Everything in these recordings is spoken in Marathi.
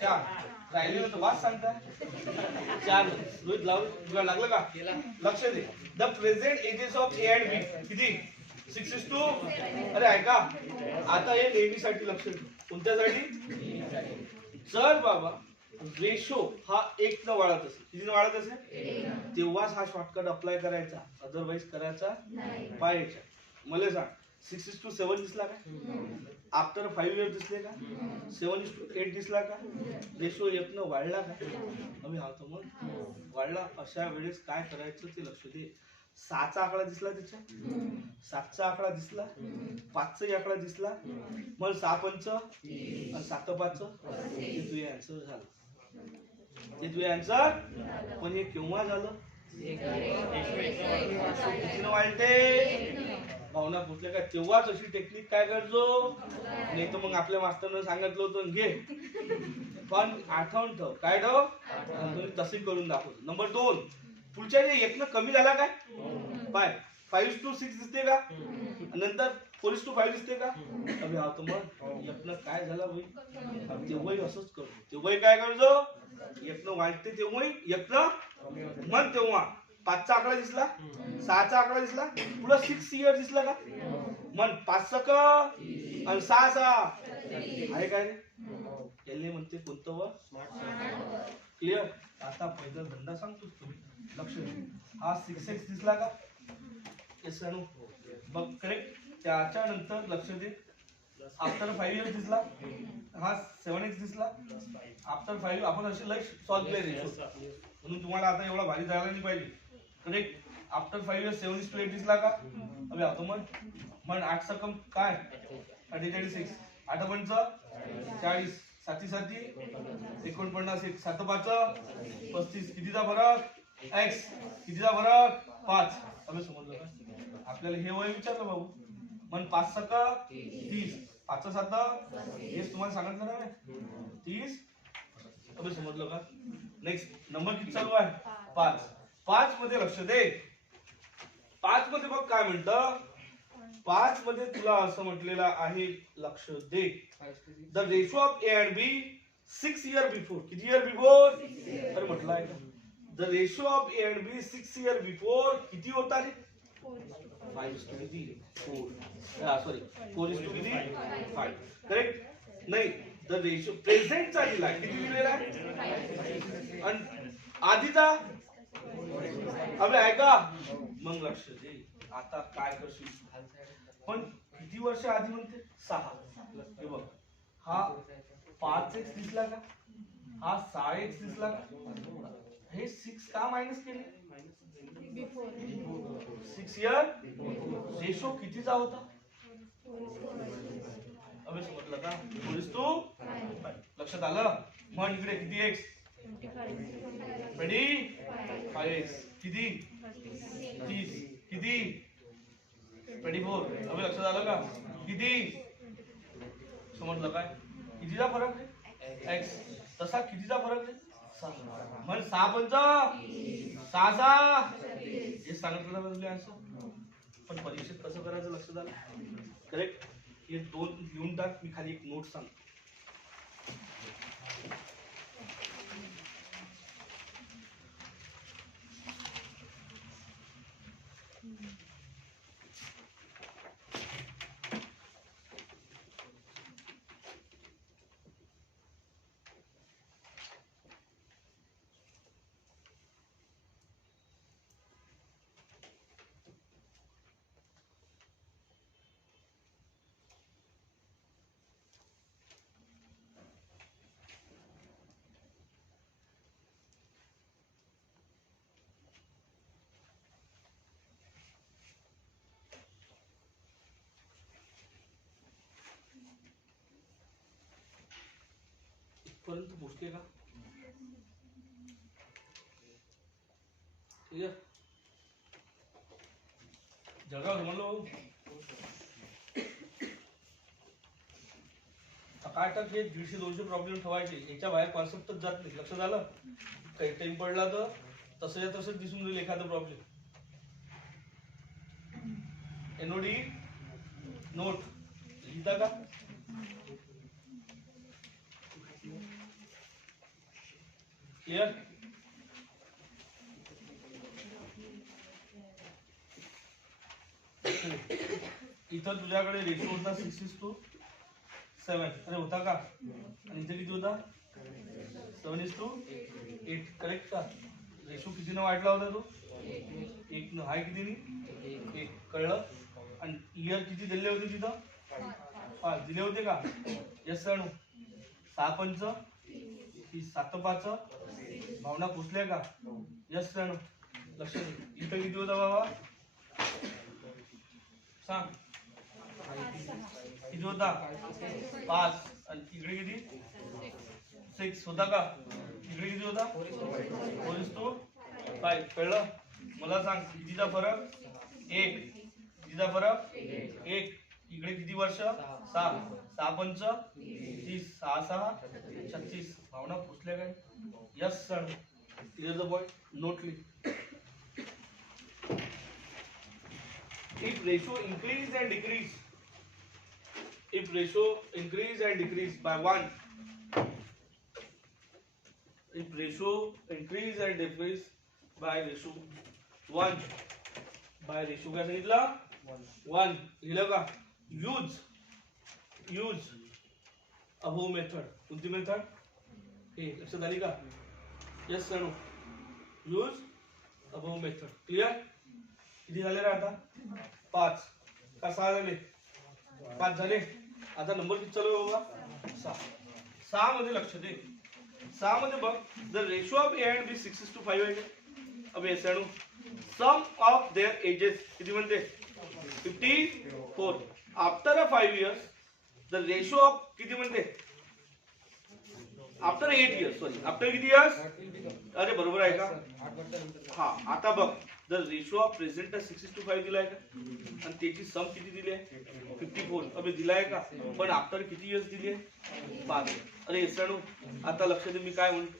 चार राहिलेलं तर वाच सांगता चार रोहित लावून तुला लागलं का लक्ष दे the present ages of A and B किती 6:2 अरे ऐका आता हे नेहमीसाठी लक्ष दे कोणत्यासाठी जर बाबा रेशो हा 1 न वाढत असेल किती न वाढत असेल तेव्हाच हा शॉर्टकट अप्लाय करायचा अदरवाईज करायचा पाहायचा मला सांग 6:7 दिसला का आफ्टर 5 इयर्स दिसले का 7:8 दिसला का रेशो 1 न वाढला का आम्ही हातो मग वाढला अशा वेळेस काय करायचं ते लक्ष दे 6चा आकडा दिसला त्याच्यात 7चा आकडा दिसला 5चा आकडा दिसला मग 6 पंच आणि 7 5 हे तुझे आन्सर झालं ते तुझे आन्सर पण हे केव्हा झालं कितीनं वाढते भावना पोचल्या का तेव्हाच अशी टेक्निक काय करजो नाही तर मग आपल्या मास्तरनं सांगितलं होतं घे पण आठवण ठेव काय ठेव तसे करून दाखवतो नंबर 2 पुढच्या 1 न कमी झाला काय पाय 5:6 दिसते का नंतर 4:5 दिसते का अभि हा तर मग 1 न काय झाला भाई तेव्हाही असंच करतो तेव्हाही काय करतो 1 न वाढते तेव्हाही 1 न मन तेव्हा 5चा आकडा दिसला 6चा आकडा दिसला पुढे 6 इयर दिसला का मन 5 सक आणि 6 आहे काय रे याले म्हणते कोणतं वर क्लिअर आता पहिला धंदा सांगतो तुम्ही लक्ष दे हा 6x दिसला का येस नो बघ करेक्ट त्याच्या नंतर लक्ष दे आफ्टर 5 इयर्स दिसला हा 7x दिसला आफ्टर 5 आपण असे लक्ष सॉल्व केले म्हणून तुम्हाला आता एवढा भारी जायला नाही पाहिजे करेक्ट आफ्टर 5 इयर्स 7:8 दिसला का अबे आता मग 8 सकम काय 46 8 पंच 40 7 7 49 7 5 35 कितीचा फरक x कितीचा फरक 5 अबे समजलं का आपल्याला हे वय विचारलं बाबू मन 5 सक 30 5 7 हेच तुम्हाला सांगितलं ना 30 अबे समजलं का नेक्स्ट नंबर किती चालू आहे 5 मध्ये लक्ष दे 5 मध्ये बघ काय म्हणतं 5 मध्ये तुला असं म्हटलेलं आहे लक्ष दे the ratio of A and B 6 year before किती इयर बिफोर अरे म्हटलं आहे का the ratio of A and B 6 year before किती होता रे 5:4 सॉरी 4:5 करेक्ट नाही द रेशो प्रेझेंटचा दिला किती दिलेला आहे आणि आधीचा अबे ऐका मग लक्ष दे आता काय करशील पण किती वर्ष आधी म्हणते 6 हे बघ हा 5x दिसला का हा 6x दिसला का हे 6 का मायनस केले 6 इयर रेशो कितीचा होता अबे समजलं का बोलीस तू लक्षात आलं मग इकडे किती x रेडी 5x किती 30 किती 24 अबे लक्षात आलं का किती समजलं काय कितीचा फरक रे x तसा कितीचा फरक रे 6 म्हणजे 6 पंच 6 हे सांगितलं ना आन्सर पण परीक्षेत कसं करायचं लक्षात आलं करेक्ट हे 2 लिहून टाक मी खाली एक नोट सांगतो पर्यंत पोहोचते का ठीक आहे जळगाव म्हणलो टकाटक हे 150-200 प्रॉब्लेम ठेवायचे याच्या बाहेर कॉन्सेप्टच जात नाही लक्षात आलं काही टाइम पडला तर तसंच्या तसंच दिसून राहील एखादा प्रॉब्लेम एनओडी नोट लिहिता का क्लिअर? इथं तुझ्याकडे रेशो होता 6:7. अरे होता का? आणि इथे किती होता? 7:8. करेक्ट का? रेशो कितीनं वाढला होता तो? 1 न. हाय कितीनी? 1. कळलं? आणि इयर किती दिले होते तिथं? 5 दिले होते का? Yes sir. 6 पंच 7 5. भावना पुसल्या का? Yes sir. लक्ष दे. इथं किती होता बाबा? सांग. किती होता? 5. आणि इकडे किती? 6 होता का? इकडे किती होता? 4:5. कळलं? मला सांग कितीचा फरक? 1. कितीचा फरक? 1. इकडे किती वर्ष? 6. 6 पंच 30. 6 6 36. भावना पुसल्या काय? Yes sir. Clear the point. Note ली. If ratio increase and decrease, if ratio increase and decrease by 1, if ratio increase and decrease by ratio 1, by ratio काय सांगितलं? 1. लिहिलं का? Use above method. कोणती मेथड? हे लक्षात आली का? Yes sir. Use above method. Clear? किती झाले रे आता? 5 का 6 झाले? 5 झाले. आता नंबर किती चालू आहे बाबा? 6. 6 मध्ये लक्ष दे. 6 मध्ये बघ, the ratio of A and B 6:5 आहे. अब ऐसे आणू. सम ऑफ देअर एजेस किती म्हणते? 54. After a 5 years the ratio of किती म्हणते? After 8 years. सॉरी, आफ्टर किती इयर्स? अरे बरोबर आहे का? हा. आता बघ, द रेशो ऑफ प्रेझेंट 6:5 दिलाय का? आणि त्याची सम किती दिली आहे? 54. अबे दिलाय का? पण आफ्टर किती इयर्स दिली आहे? 5. अरे येसाणू, आता लक्ष दे मी काय म्हणतो.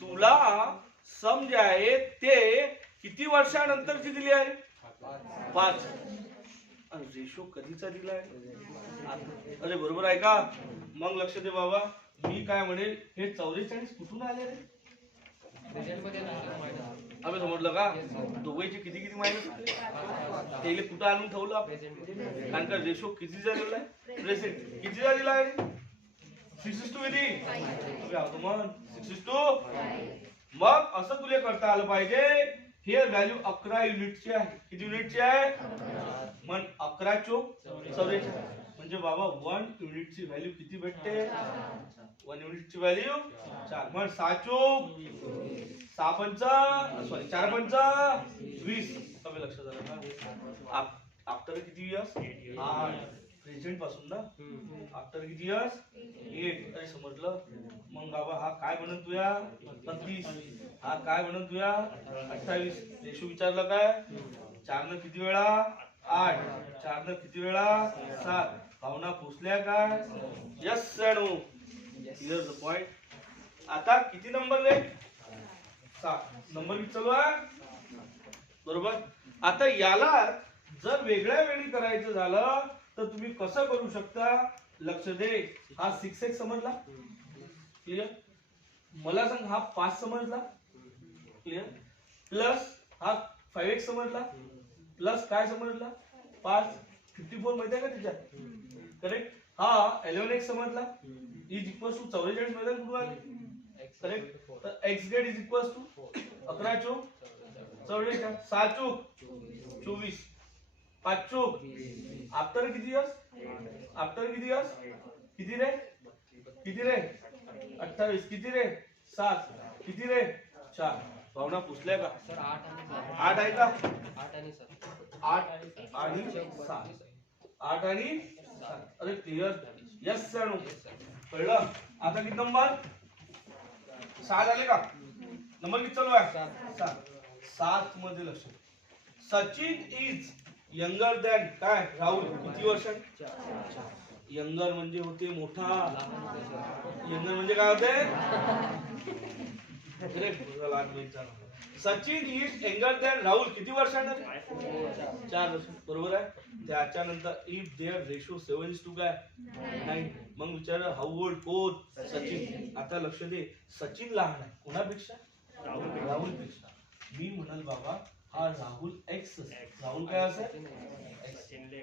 तुला सम जे आहे ते किती वर्षानंतरची दिली आहे? 5. आणि रेशो कधीचा दिलाय? अरे बरोबर आहे का? मग लक्ष दे बाबा, मी काय म्हणेल, हे 44 कुठून आले रे? अबे समजलं का? दोघांचे किती किती मायनस त्याला कुठं आणून ठेवलं? कारण का रेशो किती झालेला आहे? प्रेझेंट किती झालेला आहे? 6:2 किती? मग 6:2. मग असं तुला करता आलं पाहिजे. हे व्हॅल्यू 11 युनिटची आहे. किती युनिटची आहे? मग 11 चोक 44. म्हणजे बाबा 1 युनिटची व्हॅल्यू किती भेटते? 1 युनिटची व्हॅल्यू 4. मग 6 चोक 6 पंच सॉरी 4 पंच 20. कमी लक्षात आलं का? आफ्टर किती इयर्स? 8. प्रेझेंट पासून ना. आफ्टर किती इयर्स? 8. अरे समजलं? मग बाबा हा काय म्हणून तुया? 32. हा काय म्हणून तुया? 28. रेशो विचारलं काय? 4 न किती वेळा? 8. 4 न किती वेळा? 7. भावना पुसल्या काय? Yes sir. Clear the point. आता किती नंबर ले? 7 नंबर किती चालू आहे? बरोबर. आता याला जर वेगळ्या वेळी करायचं झालं तर तुम्ही कसं करू शकता? लक्ष दे. हा 6x समजला? क्लियर? मला सांग, हा 5 समजला? क्लियर? प्लस हा 5x समजला? प्लस काय समजला? 5 54 माहिती आहे का त्याच्यात? करेक्ट. हा 11x समजला? इज इक्वल टू 44 मध्ये कुठून आले? करेक्ट. तर x get is equal to 11 चोक 44. 6 चोक 24. 5 चोक आफ्टर किती इयर्स? आफ्टर किती इयर्स? किती रे? किती रे? 28. किती रे? 7. किती रे? 4. भावना पुसल्या का? 8 आहे का? 8 आणि 7. 8 आणि 7. अरे क्लियर? Yes sir. कळलं? आता किती नंबर? 6 झाले का? नंबर किती चालू आहे? 7 मध्ये लक्ष. सचिन इज यंगर दॅन काय? राहुल. किती वर्ष? यंगर म्हणजे होते मोठा. यंगर म्हणजे काय होते? Sachin is younger than Rahul. किती वर्षांना? 4 वर्ष. बरोबर आहे. त्याच्यानंतर इफ देअर रेशो 7:9. मग विचार हाऊ ओल्ड कोण? सचिन. आता लक्ष दे, सचिन लहान आहे कोणापेक्षा? राहुल पेक्षा. मी म्हणाल बाबा हा राहुल एक्स, राहुल काय असेल?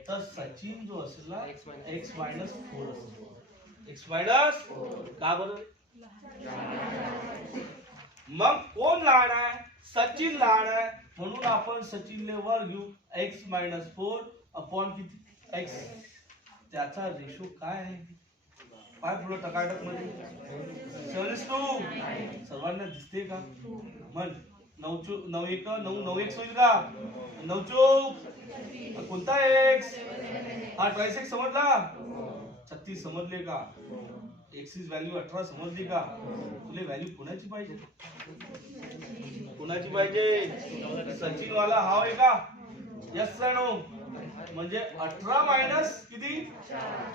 तर सचिन जो असेल ना एक्स मायनस 4 असेल. एक्स मायनस का बरं? मग कोण लहान आहे? सचिन लहान आहे, म्हणून आपण सचिनले वर घेऊ एक्स मायनस 4 अपॉन किती? एक्स. त्याचा रेशो काय आहे? काय पुढे टकाटक मध्ये 7:2. सर्वांना दिसते का? म्हण 9 एक 9 एक्स होईल का? 9 चौक कोणता एक्स? हा 22x समजला? 36 समजले का? एक्स इज व्हॅल्यू 18 समजली का? तुला व्हॅल्यू कोणाची पाहिजे? कोणाची पाहिजे? सचिन वाला हा आहे का? Yes no. म्हणजे 18 मायनस किती?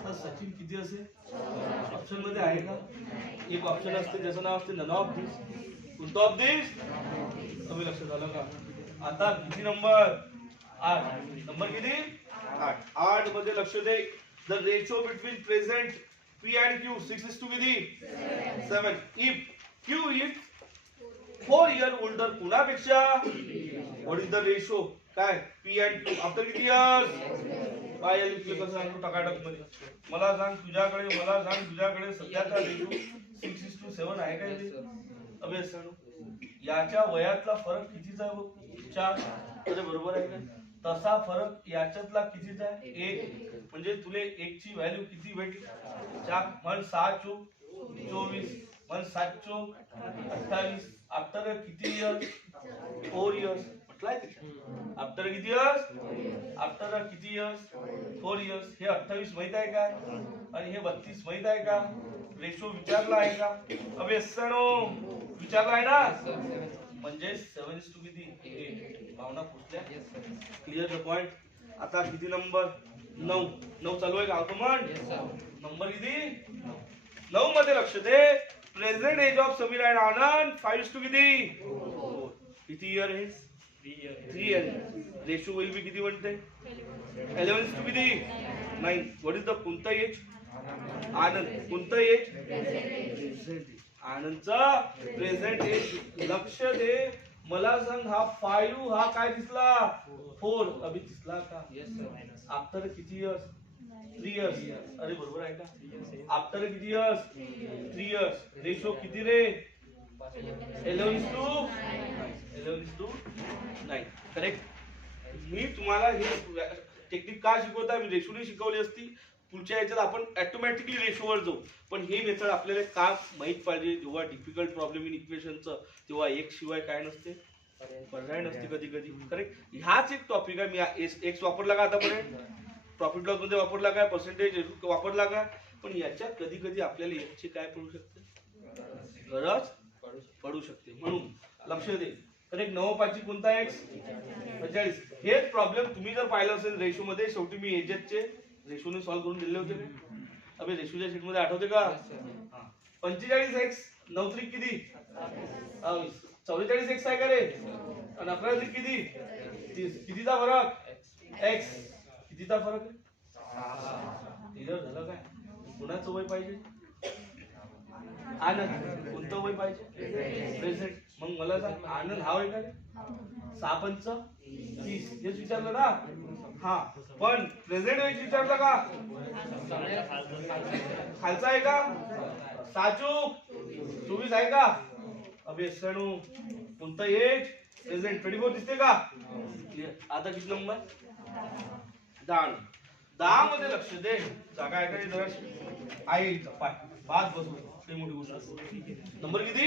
तर सचिन किती असेल? ऑप्शन मध्ये आहे का? एक ऑप्शन असते ज्याचं नाव असते नन ऑफ दिस. कोणतं ऑफ दिस? तुम्ही लक्षात आलं का? आता किती नंबर? 8 नंबर किती? 8 मध्ये लक्ष दे. The ratio between present P and Q 6:2 किती? 7. If Q is 4 year older कुणापेक्षा? What is the ratio? काय? P and Q आफ्टर किती years? काय याला इकडे कसं सांगतो टकाटक मध्ये? मला सांग तुझ्याकडे सध्याचा रेशो 6:7 आहे का इथे? अबे सांग. याच्या वयातला फरक कितीचा आहे? 4. अरे बरोबर आहे का? तसा फरक याच्यातला कितीचा आहे? 1. म्हणजे तुले 1 ची व्हॅल्यू किती भेटली? 4. म्हण 6 चौक 24. म्हण 7 चौक 28. आफ्टर किती इयर्स? 4 इयर्स. म्हटलंय आफ्टर किती इयर्स? आफ्टर किती इयर्स? 4 इयर्स. हे 28 माहित आहे का? आणि हे 32 माहित आहे का? रेशो विचारला आहे का? अबे सणो विचारला आहे ना? म्हणजे 7:2 किती? 8. भावना पुसल्या? Clear the point. आता किती नंबर? 9 चालू आहे का? ऑटोमॅट नंबर किती? 9 मध्ये लक्ष दे. Present age of Sameer and Anand 5:2 किती? किती इयर आहे? 3 इयर. रेशो विल बी किती बनते? 11:2 किती? 9. व्हॉट इज द कोणता एज? आनंद कोणता एज? आनंदचा present age. लक्ष दे. मला सांग हा 5 हा काय दिसला? 4 अभी दिसला का? आफ्टर किती इयर्स? 3 इयर्स. अरे बरोबर आहे का? आफ्टर किती इयर्स? 3 इयर्स. रेशो किती रे? 11:9. करेक्ट. मी तुम्हाला हे टेक्निक का शिकवता? मी रेशोने शिकवली असती. पुढच्या याच्यात आपण ऑटोमॅटिकली रेशोवर जाऊ. पण हे मेथड आपल्याला का माहित पाहिजे? जेव्हा डिफिकल्ट प्रॉब्लेम इन इक्वेशनचं तेव्हा एक शिवाय काय नसते? पर्याय नसते कधी कधी. करेक्ट. ह्याच एक टॉपिक आहे. मी एक्स वापरला का आतापर्यंत? प्रॉफिट लॉस मध्ये वापरला काय? पर्सेंटेज वापरला का? पण याच्यात कधी कधी आपल्याला एकची काय पडू शकते? गरज पडू शकते. म्हणून लक्ष दे. करेक्ट. 9 कोणता एक्स? 45. हेच प्रॉब्लेम तुम्ही जर पाहिलं असेल रेशो मध्ये, शेवटी मी एजेसचे रेशोने सॉल्व्ह करून दिले होते. अबे रेशोच्या शीट मध्ये आठवते का? 45x 9 3 किती? 44 एक्स आहे का रे? आणि 11 3 किती? 30. कितीचा फरक? एक्स. कितीचा फरक आहे? क्लिअर झालं काय? कुणाचं वय पाहिजे? आनंद. कोणतं वय पाहिजे? प्रेझेंट. मग मला सांग आनंद हा वय का रे? 6 5 30. हेच विचारलं ना? हा. पण प्रेझेंट वेज विचारलं का? खालचा आहे का? 6 चौक 24 आहे का? अबे सणू कोणतं एज? प्रेझेंट 24 दिसते का? आता किती नंबर? 10. 10 मध्ये लक्ष दे. जागा आहे का जरा? आहे पाय बात बसू. ते मोठी गोष्ट. नंबर किती?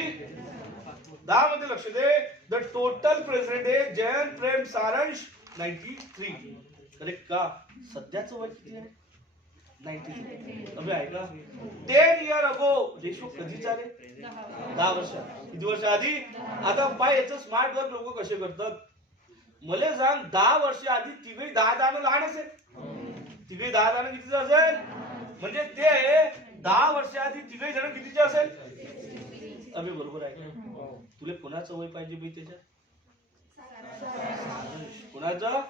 10 मध्ये लक्ष दे. The total present age Jayant Prem Saransh 93. Correct का? सध्याचं वय किती आहे? 93. अबे आहे का? 10 इयर अगो. रेशो कधीचा रे? 10 वर्ष. किती वर्ष आधी? आता पाय याचं स्मार्ट वर्क लोक कसे करतात? मला सांग 10 वर्ष आधी तिघही 10 लहान असेल. तिघही 10 कितीचं असेल? म्हणजे ते 10 वर्ष आधी तिघही जण कितीचे असेल? अबे बरोबर आहे. तुला कोणाचं वय पाहिजे बी त्याच्यात? कुणाचं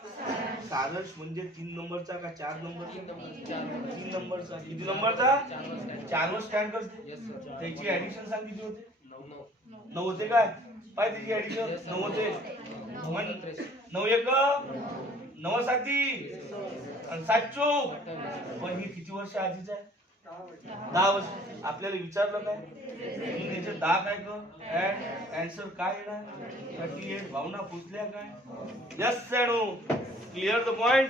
सारांश म्हणजे 3 नंबरचा का 4 नंबरचा 3 नंबरचा किती नंबरचा 4 वर स्टँड करते त्याची ऍडिशन सांग किती होते 9 होते काय पाय त्याची ऍडिशन 9 होते 9 एक 9 साती आणि 7 चोक पण ही किती वर्ष आधीच आहे 10 वर्ष आपल्याला विचारलं काय म्हणून याचे 10 काय ऍड आन्सर काय येणार 38 भावना पुसल्या काय यस सॅनो क्लिअर द पॉइंट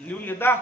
लिहून घेता